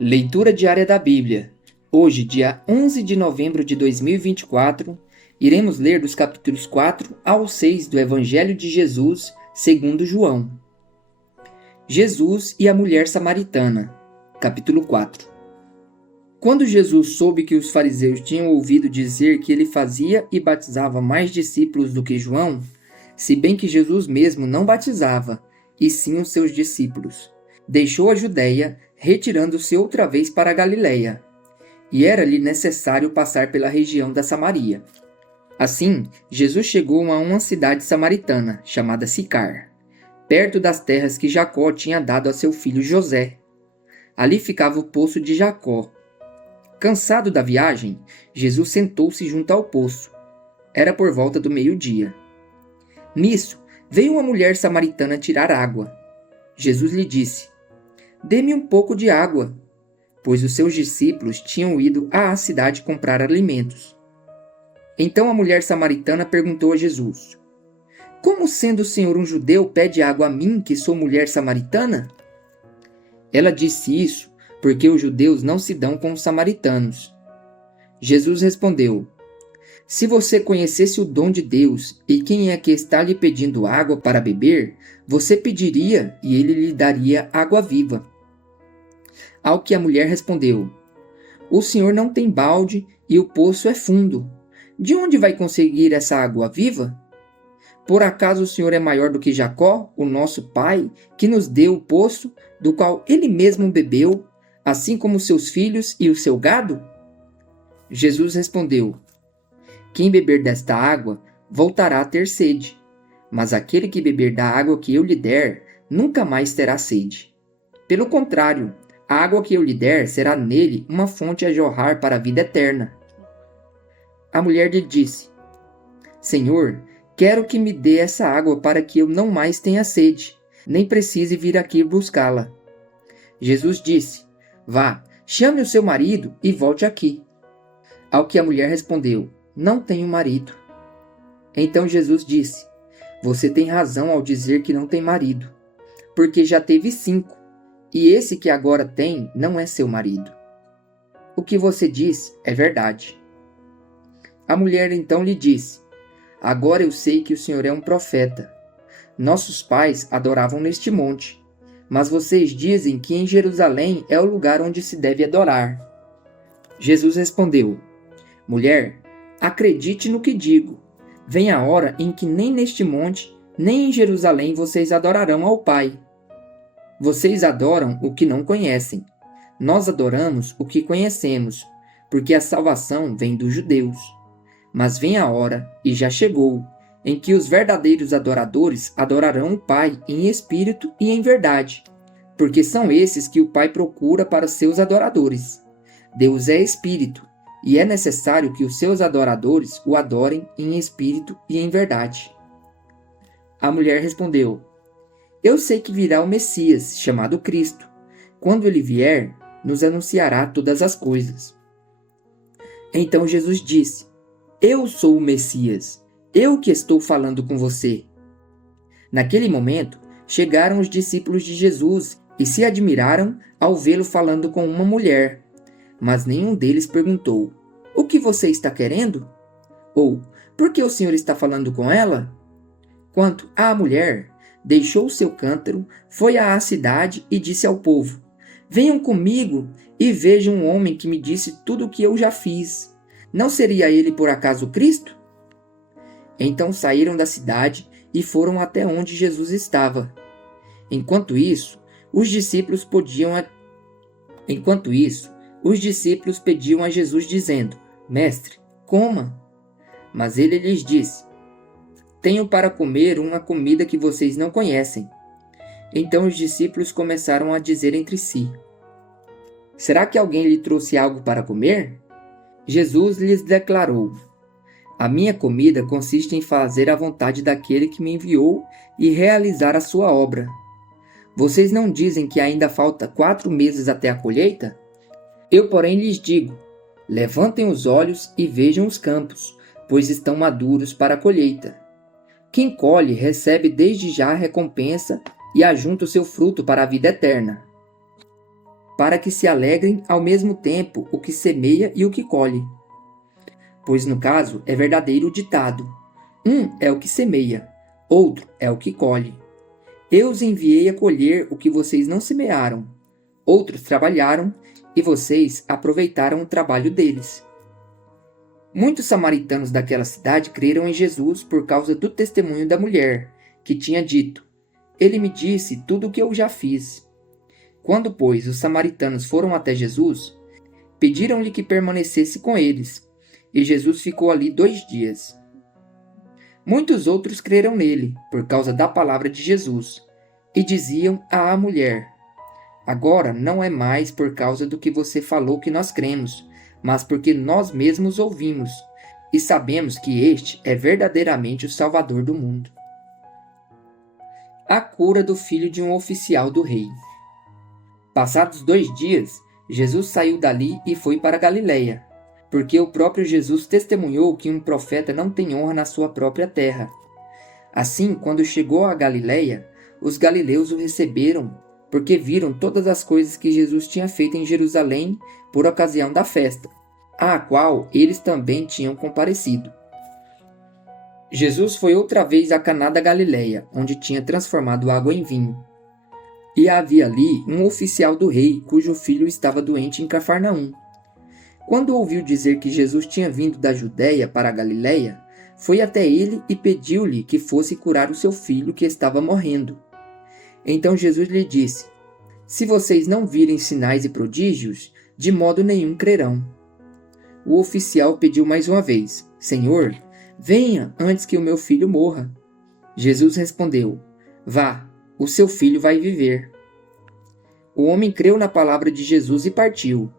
Leitura diária da Bíblia. Hoje, dia 11 de novembro de 2024, iremos ler dos capítulos 4 ao 6 do Evangelho de Jesus, segundo João. Jesus e a mulher samaritana. Capítulo 4. Quando Jesus soube que os fariseus tinham ouvido dizer que ele fazia e batizava mais discípulos do que João, se bem que Jesus mesmo não batizava, e sim os seus discípulos, deixou a Judéia, retirando-se outra vez para a Galiléia, e era-lhe necessário passar pela região da Samaria. Assim, Jesus chegou a uma cidade samaritana, chamada Sicar, perto das terras que Jacó tinha dado a seu filho José. Ali ficava o poço de Jacó. Cansado da viagem, Jesus sentou-se junto ao poço. Era por volta do meio-dia. Nisso, veio uma mulher samaritana tirar água. Jesus lhe disse: "Dê-me um pouco de água", pois os seus discípulos tinham ido à cidade comprar alimentos. Então a mulher samaritana perguntou a Jesus: "Como, sendo o Senhor um judeu, pede água a mim, que sou mulher samaritana?" Ela disse isso porque os judeus não se dão com os samaritanos. Jesus respondeu: "Se você conhecesse o dom de Deus e quem é que está lhe pedindo água para beber, você pediria e ele lhe daria água viva." Ao que a mulher respondeu: "O senhor não tem balde e o poço é fundo. De onde vai conseguir essa água viva? Por acaso o senhor é maior do que Jacó, o nosso pai, que nos deu o poço, do qual ele mesmo bebeu, assim como seus filhos e o seu gado?" Jesus respondeu: "Quem beber desta água voltará a ter sede, mas aquele que beber da água que eu lhe der nunca mais terá sede. Pelo contrário, a água que eu lhe der será nele uma fonte a jorrar para a vida eterna." A mulher lhe disse: "Senhor, quero que me dê essa água para que eu não mais tenha sede, nem precise vir aqui buscá-la." Jesus disse: "Vá, chame o seu marido e volte aqui." Ao que a mulher respondeu: "Não tenho marido." Então Jesus disse: "Você tem razão ao dizer que não tem marido, porque já teve 5, e esse que agora tem não é seu marido. O que você disse é verdade." A mulher então lhe disse: "Agora eu sei que o Senhor é um profeta. Nossos pais adoravam neste monte, mas vocês dizem que em Jerusalém é o lugar onde se deve adorar." Jesus respondeu: "Mulher, acredite no que digo. Vem a hora em que nem neste monte, nem em Jerusalém vocês adorarão ao Pai. Vocês adoram o que não conhecem. Nós adoramos o que conhecemos, porque a salvação vem dos judeus. Mas vem a hora, e já chegou, em que os verdadeiros adoradores adorarão o Pai em espírito e em verdade, porque são esses que o Pai procura para seus adoradores. Deus é espírito, e é necessário que os seus adoradores o adorem em espírito e em verdade." A mulher respondeu: "Eu sei que virá o Messias, chamado Cristo. Quando ele vier, nos anunciará todas as coisas." Então Jesus disse: "Eu sou o Messias, eu que estou falando com você." Naquele momento, chegaram os discípulos de Jesus e se admiraram ao vê-lo falando com uma mulher. Mas nenhum deles perguntou: "O que você está querendo?" Ou "Por que o Senhor está falando com ela?" Quanto à mulher, deixou o seu cântaro, foi à cidade e disse ao povo: "Venham comigo e vejam um homem que me disse tudo o que eu já fiz. Não seria ele por acaso Cristo?" Então saíram da cidade e foram até onde Jesus estava. Enquanto isso, os discípulos pediam a Jesus dizendo: "Mestre, coma." Mas ele lhes disse: "Tenho para comer uma comida que vocês não conhecem." Então os discípulos começaram a dizer entre si: "Será que alguém lhe trouxe algo para comer?" Jesus lhes declarou: "A minha comida consiste em fazer a vontade daquele que me enviou e realizar a sua obra. Vocês não dizem que ainda falta 4 meses até a colheita? Eu, porém, lhes digo: levantem os olhos e vejam os campos, pois estão maduros para a colheita. Quem colhe recebe desde já a recompensa e ajunta o seu fruto para a vida eterna." para que se alegrem ao mesmo tempo o que semeia e o que colhe. Pois no caso é verdadeiro o ditado: um é o que semeia, outro é o que colhe. Eu os enviei a colher o que vocês não semearam. Outros trabalharam e vocês aproveitaram o trabalho deles. Muitos samaritanos daquela cidade creram em Jesus por causa do testemunho da mulher, que tinha dito: Ele me disse tudo o que eu já fiz. Quando, pois, os samaritanos foram até Jesus, pediram-lhe que permanecesse com eles, e Jesus ficou ali 2 dias. Muitos outros creram nele, por causa da palavra de Jesus, e diziam à mulher: Agora não é mais por causa do que você falou que nós cremos, mas porque nós mesmos ouvimos, e sabemos que este é verdadeiramente o Salvador do mundo. A cura do filho de um oficial do rei. Passados 2 dias, Jesus saiu dali e foi para Galiléia, porque o próprio Jesus testemunhou que um profeta não tem honra na sua própria terra. Assim, quando chegou a Galiléia, os galileus o receberam, porque viram todas as coisas que Jesus tinha feito em Jerusalém por ocasião da festa, à qual eles também tinham comparecido. Jesus foi outra vez a Caná da Galiléia, onde tinha transformado água em vinho. E havia ali um oficial do rei, cujo filho estava doente em Cafarnaum. Quando ouviu dizer que Jesus tinha vindo da Judéia para a Galiléia, foi até ele e pediu-lhe que fosse curar o seu filho que estava morrendo. Então Jesus lhe disse: Se vocês não virem sinais e prodígios, de modo nenhum crerão. O oficial pediu mais uma vez: Senhor, venha antes que o meu filho morra. Jesus respondeu: Vá, o seu filho vai viver. O homem creu na palavra de Jesus e partiu.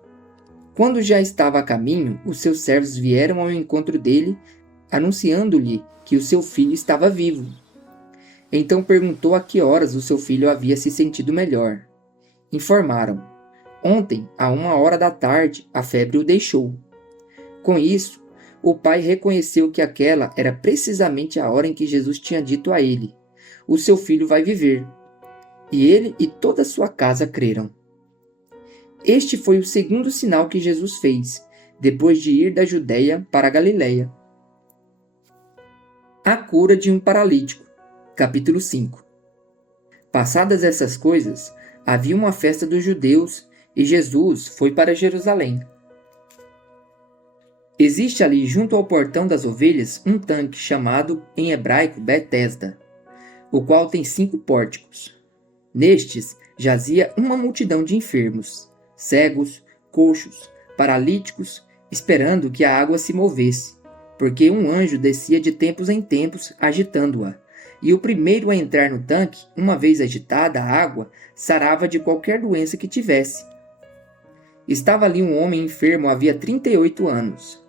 Quando já estava a caminho, os seus servos vieram ao encontro dele, anunciando-lhe que o seu filho estava vivo. Então perguntou a que horas o seu filho havia se sentido melhor. Informaram: Ontem, à 1h da tarde, a febre o deixou. Com isso, o pai reconheceu que aquela era precisamente a hora em que Jesus tinha dito a ele: O seu filho vai viver. E ele e toda a sua casa creram. Este foi o segundo sinal que Jesus fez, depois de ir da Judéia para a Galiléia. A cura de um paralítico. Capítulo 5. Passadas essas coisas, havia uma festa dos judeus e Jesus foi para Jerusalém. Existe ali junto ao portão das ovelhas um tanque chamado em hebraico Betesda, o qual tem 5 pórticos. Nestes jazia uma multidão de enfermos, cegos, coxos, paralíticos, esperando que a água se movesse, porque um anjo descia de tempos em tempos agitando-a, e o primeiro a entrar no tanque, uma vez agitada a água, sarava de qualquer doença que tivesse. Estava ali um homem enfermo havia 38 anos.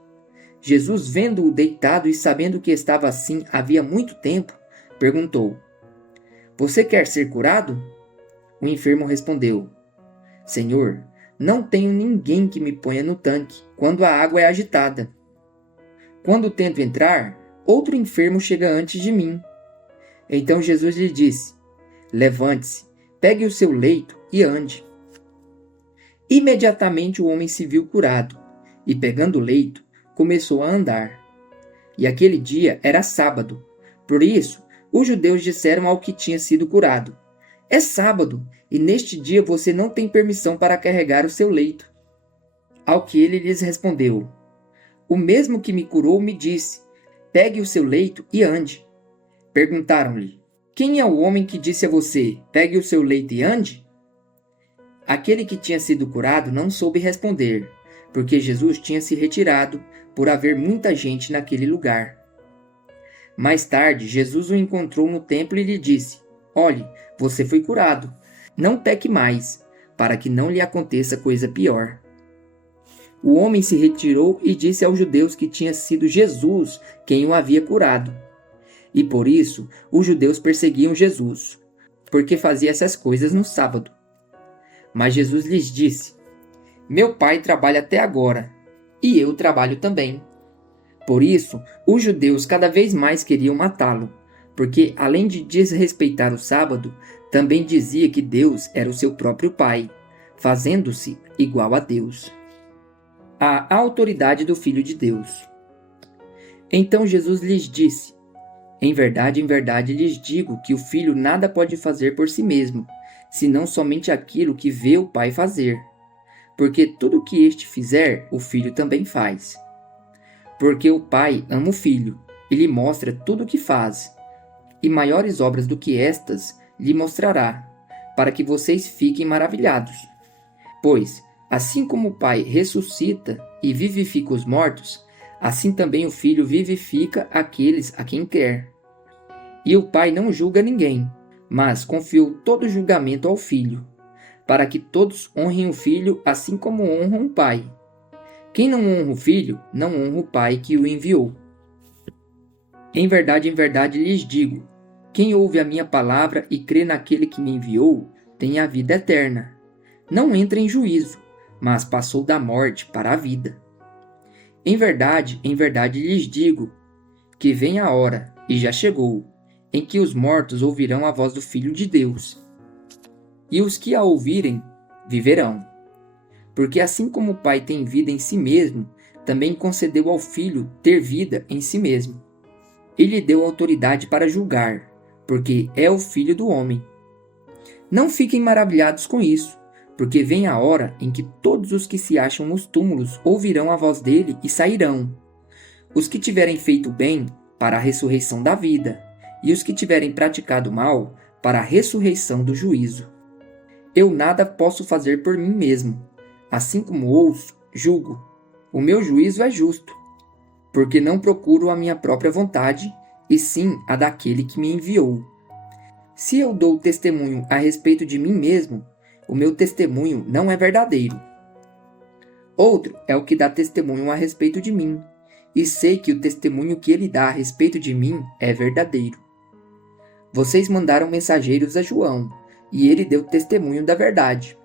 Jesus, vendo-o deitado e sabendo que estava assim havia muito tempo, perguntou: Você quer ser curado? O enfermo respondeu: Senhor, não tenho ninguém que me ponha no tanque quando a água é agitada. Quando tento entrar, outro enfermo chega antes de mim. Então Jesus lhe disse: Levante-se, pegue o seu leito e ande. Imediatamente o homem se viu curado, e pegando o leito, começou a andar. E aquele dia era sábado. Por isso, os judeus disseram ao que tinha sido curado: É sábado, e neste dia você não tem permissão para carregar o seu leito. Ao que ele lhes respondeu: O mesmo que me curou me disse: Pegue o seu leito e ande. Perguntaram-lhe: Quem é o homem que disse a você: Pegue o seu leito e ande? Aquele que tinha sido curado não soube responder, porque Jesus tinha se retirado, por haver muita gente naquele lugar. Mais tarde, Jesus o encontrou no templo e lhe disse: Olhe, você foi curado. Não peque mais, para que não lhe aconteça coisa pior. O homem se retirou e disse aos judeus que tinha sido Jesus quem o havia curado. E por isso, os judeus perseguiam Jesus, porque fazia essas coisas no sábado. Mas Jesus lhes disse: Meu Pai trabalha até agora, e eu trabalho também. Por isso, os judeus cada vez mais queriam matá-lo, porque, além de desrespeitar o sábado, também dizia que Deus era o seu próprio Pai, fazendo-se igual a Deus. A autoridade do Filho de Deus. Então Jesus lhes disse: em verdade lhes digo que o Filho nada pode fazer por si mesmo, senão somente aquilo que vê o Pai fazer. Porque tudo o que este fizer, o Filho também faz. Porque o Pai ama o Filho, e lhe mostra tudo o que faz, e maiores obras do que estas lhe mostrará, para que vocês fiquem maravilhados. Pois, assim como o Pai ressuscita e vivifica os mortos, assim também o Filho vivifica aqueles a quem quer. E o Pai não julga ninguém, mas confiou todo o julgamento ao Filho, para que todos honrem o Filho assim como honram o Pai. Quem não honra o Filho, não honra o Pai que o enviou. Em verdade lhes digo, quem ouve a minha palavra e crê naquele que me enviou, tem a vida eterna. Não entra em juízo, mas passou da morte para a vida. Em verdade lhes digo, que vem a hora, e já chegou, em que os mortos ouvirão a voz do Filho de Deus. E os que a ouvirem, viverão. Porque assim como o Pai tem vida em si mesmo, também concedeu ao Filho ter vida em si mesmo. E lhe deu autoridade para julgar, porque é o Filho do homem. Não fiquem maravilhados com isso, porque vem a hora em que todos os que se acham nos túmulos ouvirão a voz dele e sairão. Os que tiverem feito bem, para a ressurreição da vida, e os que tiverem praticado mal, para a ressurreição do juízo. Eu nada posso fazer por mim mesmo. Assim como ouço, julgo. O meu juízo é justo, porque não procuro a minha própria vontade, e sim a daquele que me enviou. Se eu dou testemunho a respeito de mim mesmo, o meu testemunho não é verdadeiro. Outro é o que dá testemunho a respeito de mim, e sei que o testemunho que ele dá a respeito de mim é verdadeiro. Vocês mandaram mensageiros a João, e ele deu testemunho da verdade.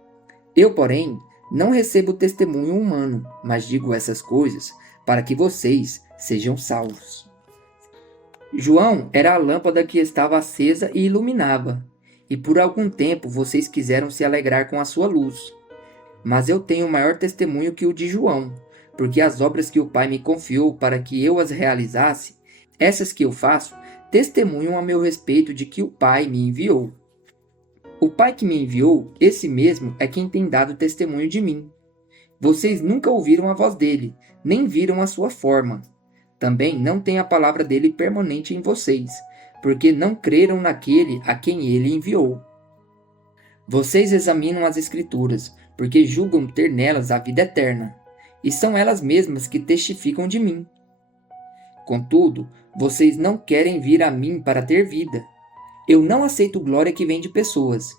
Eu, porém, não recebo testemunho humano, mas digo essas coisas para que vocês sejam salvos. João era a lâmpada que estava acesa e iluminava, e por algum tempo vocês quiseram se alegrar com a sua luz. Mas eu tenho maior testemunho que o de João, porque as obras que o Pai me confiou para que eu as realizasse, essas que eu faço, testemunham a meu respeito de que o Pai me enviou. O Pai que me enviou, esse mesmo é quem tem dado testemunho de mim. Vocês nunca ouviram a voz dele, nem viram a sua forma. Também não tem a palavra dele permanente em vocês, porque não creram naquele a quem ele enviou. Vocês examinam as Escrituras, porque julgam ter nelas a vida eterna, e são elas mesmas que testificam de mim. Contudo, vocês não querem vir a mim para ter vida. Eu não aceito glória que vem de pessoas.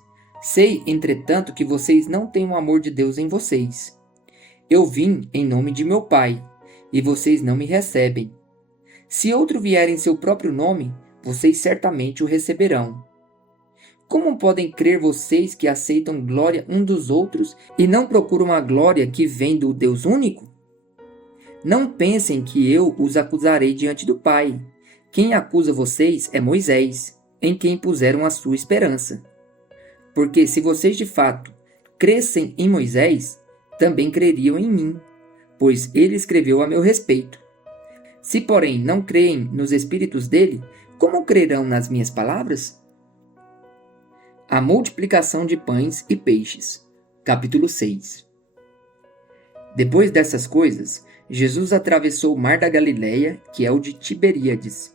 Sei, entretanto, que vocês não têm o amor de Deus em vocês. Eu vim em nome de meu Pai, e vocês não me recebem. Se outro vier em seu próprio nome, vocês certamente o receberão. Como podem crer vocês que aceitam glória um dos outros e não procuram a glória que vem do Deus único? Não pensem que eu os acusarei diante do Pai. Quem acusa vocês é Moisés, em quem puseram a sua esperança. Porque se vocês de fato crescem em Moisés, também creriam em mim, pois ele escreveu a meu respeito. Se, porém, não creem nos espíritos dele, como crerão nas minhas palavras? A multiplicação de pães e peixes. Capítulo 6. Depois dessas coisas, Jesus atravessou o mar da Galileia, que é o de Tiberíades.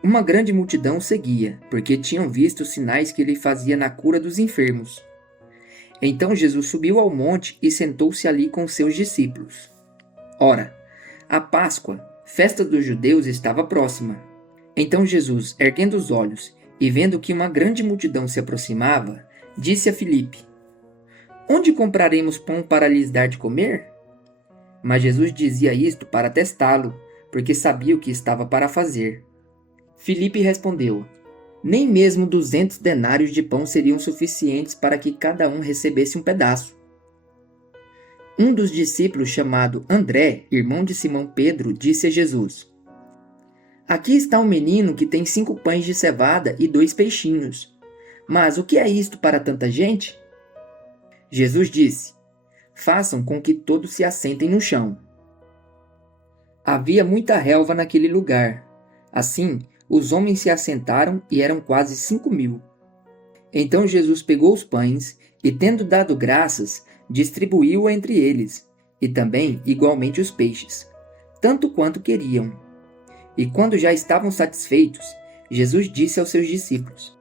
Uma grande multidão o seguia, porque tinham visto os sinais que ele fazia na cura dos enfermos. Então Jesus subiu ao monte e sentou-se ali com seus discípulos. Ora, a Páscoa, festa dos judeus, estava próxima. Então Jesus, erguendo os olhos e vendo que uma grande multidão se aproximava, disse a Filipe: Onde compraremos pão para lhes dar de comer? Mas Jesus dizia isto para testá-lo, porque sabia o que estava para fazer. Filipe respondeu: Nem mesmo 200 denários de pão seriam suficientes para que cada um recebesse um pedaço. Um dos discípulos, chamado André, irmão de Simão Pedro, disse a Jesus: Aqui está um menino que tem 5 pães de cevada e 2 peixinhos. Mas o que é isto para tanta gente? Jesus disse: façam com que todos se assentem no chão. Havia muita relva naquele lugar. Assim, os homens se assentaram e eram quase 5.000. Então Jesus pegou os pães e, tendo dado graças, distribuiu entre eles, e também igualmente os peixes, tanto quanto queriam. E quando já estavam satisfeitos, Jesus disse aos seus discípulos: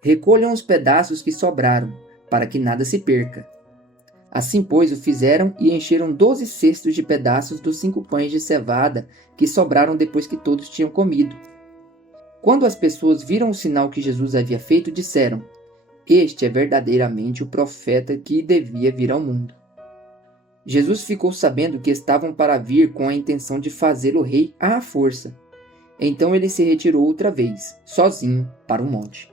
recolham os pedaços que sobraram, para que nada se perca. Assim, pois, o fizeram e encheram 12 cestos de pedaços dos 5 pães de cevada que sobraram depois que todos tinham comido. Quando as pessoas viram o sinal que Jesus havia feito, disseram: este é verdadeiramente o profeta que devia vir ao mundo. Jesus ficou sabendo que estavam para vir com a intenção de fazê-lo rei à força. Então ele se retirou outra vez, sozinho, para o monte.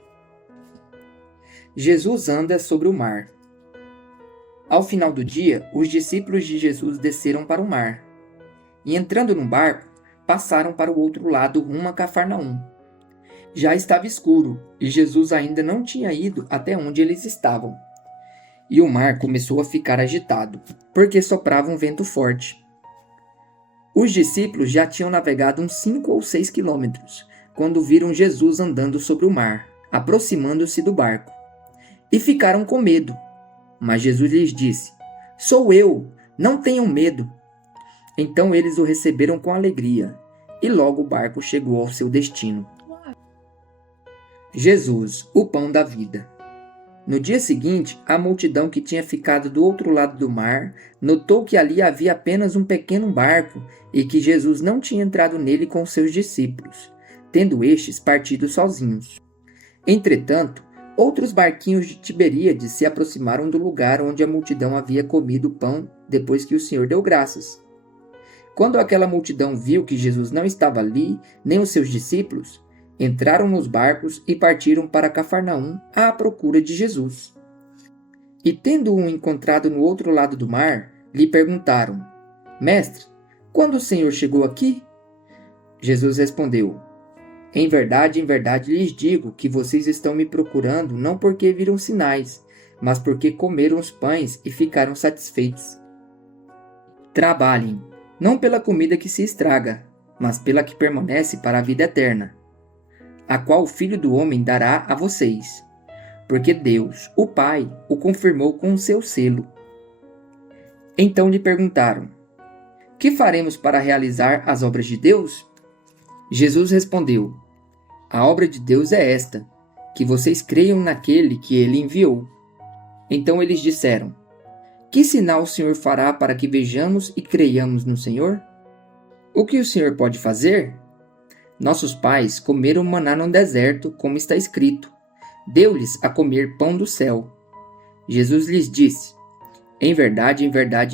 Jesus anda sobre o mar. Ao final do dia, os discípulos de Jesus desceram para o mar. E entrando no barco, passaram para o outro lado rumo a Cafarnaum. Já estava escuro, e Jesus ainda não tinha ido até onde eles estavam. E o mar começou a ficar agitado, porque soprava um vento forte. Os discípulos já tinham navegado uns 5 ou 6 quilômetros, quando viram Jesus andando sobre o mar, aproximando-se do barco. E ficaram com medo. Mas Jesus lhes disse: sou eu, não tenham medo. Então eles o receberam com alegria, e logo o barco chegou ao seu destino. Jesus, o pão da vida. No dia seguinte, a multidão que tinha ficado do outro lado do mar notou que ali havia apenas um pequeno barco e que Jesus não tinha entrado nele com seus discípulos, tendo estes partido sozinhos. Entretanto, outros barquinhos de Tiberíades se aproximaram do lugar onde a multidão havia comido o pão depois que o Senhor deu graças. Quando aquela multidão viu que Jesus não estava ali, nem os seus discípulos, entraram nos barcos e partiram para Cafarnaum à procura de Jesus. E tendo-o encontrado no outro lado do mar, lhe perguntaram: Mestre, quando o Senhor chegou aqui? Jesus respondeu: em verdade lhes digo que vocês estão me procurando não porque viram sinais, mas porque comeram os pães e ficaram satisfeitos. Trabalhem, não pela comida que se estraga, mas pela que permanece para a vida eterna, a qual o Filho do Homem dará a vocês, porque Deus, o Pai, o confirmou com o seu selo. Então lhe perguntaram: que faremos para realizar as obras de Deus? Jesus respondeu: a obra de Deus é esta, que vocês creiam naquele que ele enviou. Então eles disseram: que sinal o Senhor fará para que vejamos e creiamos no Senhor? O que o Senhor pode fazer? Nossos pais comeram maná no deserto, como está escrito: deu-lhes a comer pão do céu. Jesus lhes disse: em verdade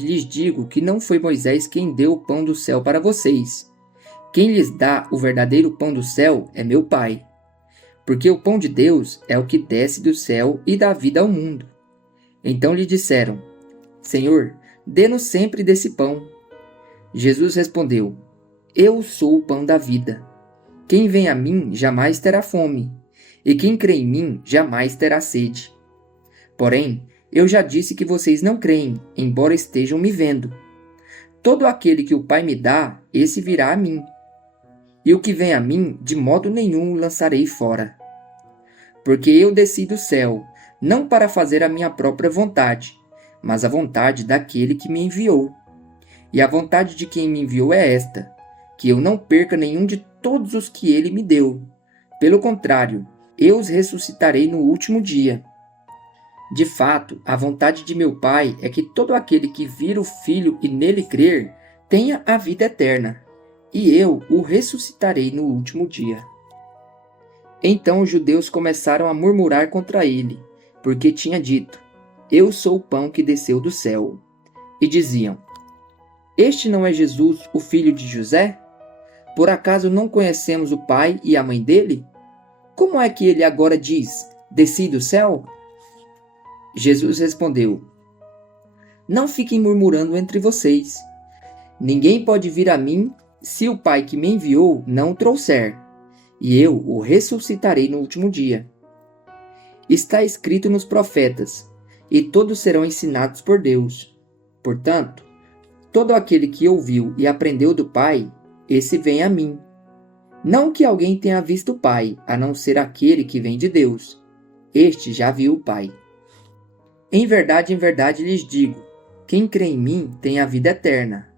lhes digo que não foi Moisés quem deu o pão do céu para vocês. Quem lhes dá o verdadeiro pão do céu é meu Pai. Porque o pão de Deus é o que desce do céu e dá vida ao mundo. Então lhe disseram: Senhor, dê-nos sempre desse pão. Jesus respondeu: eu sou o pão da vida. Quem vem a mim jamais terá fome, e quem crê em mim jamais terá sede. Porém, eu já disse que vocês não creem, embora estejam me vendo. Todo aquele que o Pai me dá, esse virá a mim. E o que vem a mim, de modo nenhum o lançarei fora. Porque eu desci do céu, não para fazer a minha própria vontade, mas a vontade daquele que me enviou. E a vontade de quem me enviou é esta: que eu não perca nenhum de todos os que ele me deu. Pelo contrário, eu os ressuscitarei no último dia. De fato, a vontade de meu Pai é que todo aquele que vir o Filho e nele crer, tenha a vida eterna, e eu o ressuscitarei no último dia. Então os judeus começaram a murmurar contra ele, porque tinha dito: eu sou o pão que desceu do céu. E diziam: este não é Jesus, o filho de José? Por acaso não conhecemos o pai e a mãe dele? Como é que ele agora diz: desci do céu? Jesus respondeu: não fiquem murmurando entre vocês. Ninguém pode vir a mim se o Pai que me enviou não o trouxer, e eu o ressuscitarei no último dia. Está escrito nos profetas: e todos serão ensinados por Deus. Portanto, todo aquele que ouviu e aprendeu do Pai, esse vem a mim. Não que alguém tenha visto o Pai, a não ser aquele que vem de Deus. Este já viu o Pai. Em verdade lhes digo, quem crê em mim tem a vida eterna.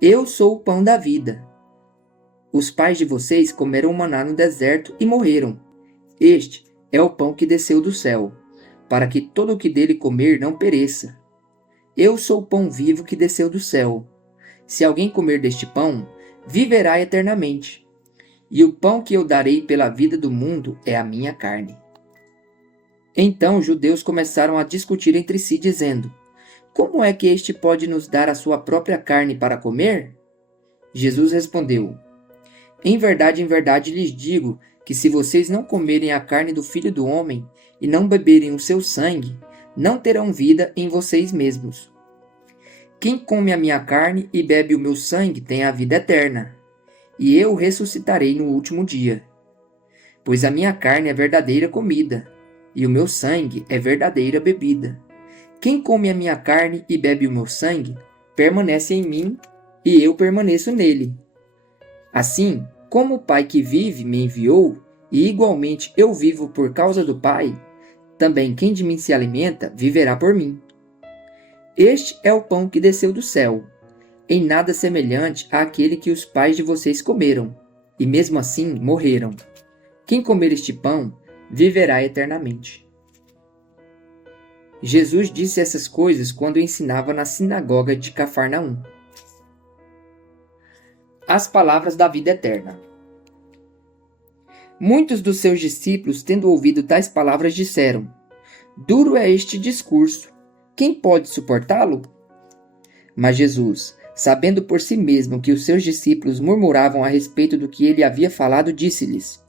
Eu sou o pão da vida. Os pais de vocês comeram maná no deserto e morreram. Este é o pão que desceu do céu, para que todo o que dele comer não pereça. Eu sou o pão vivo que desceu do céu. Se alguém comer deste pão, viverá eternamente. E o pão que eu darei pela vida do mundo é a minha carne. Então os judeus começaram a discutir entre si, dizendo: Como é que este pode nos dar a sua própria carne para comer? Jesus respondeu: Em verdade lhes digo que se vocês não comerem a carne do Filho do Homem e não beberem o seu sangue, não terão vida em vocês mesmos. Quem come a minha carne e bebe o meu sangue tem a vida eterna, e eu ressuscitarei no último dia. Pois a minha carne é verdadeira comida, e o meu sangue é verdadeira bebida. Quem come a minha carne e bebe o meu sangue, permanece em mim, e eu permaneço nele. Assim, como o Pai que vive me enviou, e igualmente eu vivo por causa do Pai, também quem de mim se alimenta viverá por mim. Este é o pão que desceu do céu, em nada semelhante àquele que os pais de vocês comeram, e mesmo assim morreram. Quem comer este pão viverá eternamente. Jesus disse essas coisas quando ensinava na sinagoga de Cafarnaum. As palavras da vida eterna. Muitos dos seus discípulos, tendo ouvido tais palavras, disseram: Duro é este discurso, quem pode suportá-lo? Mas Jesus, sabendo por si mesmo que os seus discípulos murmuravam a respeito do que ele havia falado, disse-lhes: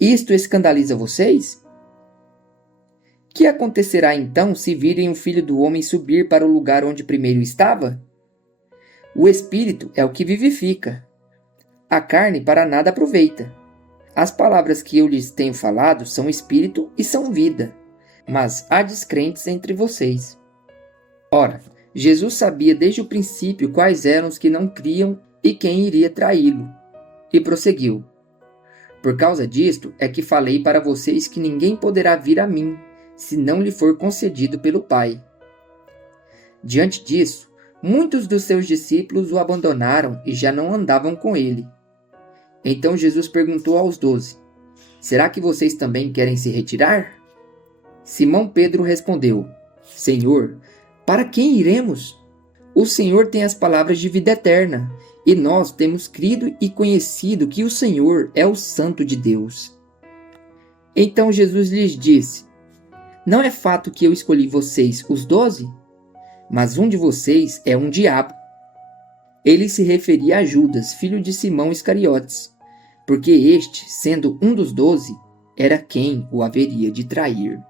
Isto escandaliza vocês? Que acontecerá então se virem o Filho do Homem subir para o lugar onde primeiro estava? O Espírito é o que vivifica. A carne para nada aproveita. As palavras que eu lhes tenho falado são Espírito e são vida, mas há descrentes entre vocês. Ora, Jesus sabia desde o princípio quais eram os que não criam e quem iria traí-lo, e prosseguiu: Por causa disto é que falei para vocês que ninguém poderá vir a mim, se não lhe for concedido pelo Pai. Diante disso, muitos dos seus discípulos o abandonaram e já não andavam com ele. Então Jesus perguntou aos 12: Será que vocês também querem se retirar? Simão Pedro respondeu: Senhor, para quem iremos? O Senhor tem as palavras de vida eterna, e nós temos crido e conhecido que o Senhor é o Santo de Deus. Então Jesus lhes disse: Não é fato que eu escolhi vocês, os 12? Mas um de vocês é um diabo. Ele se referia a Judas, filho de Simão Iscariotes, porque este, sendo um dos 12, era quem o haveria de trair.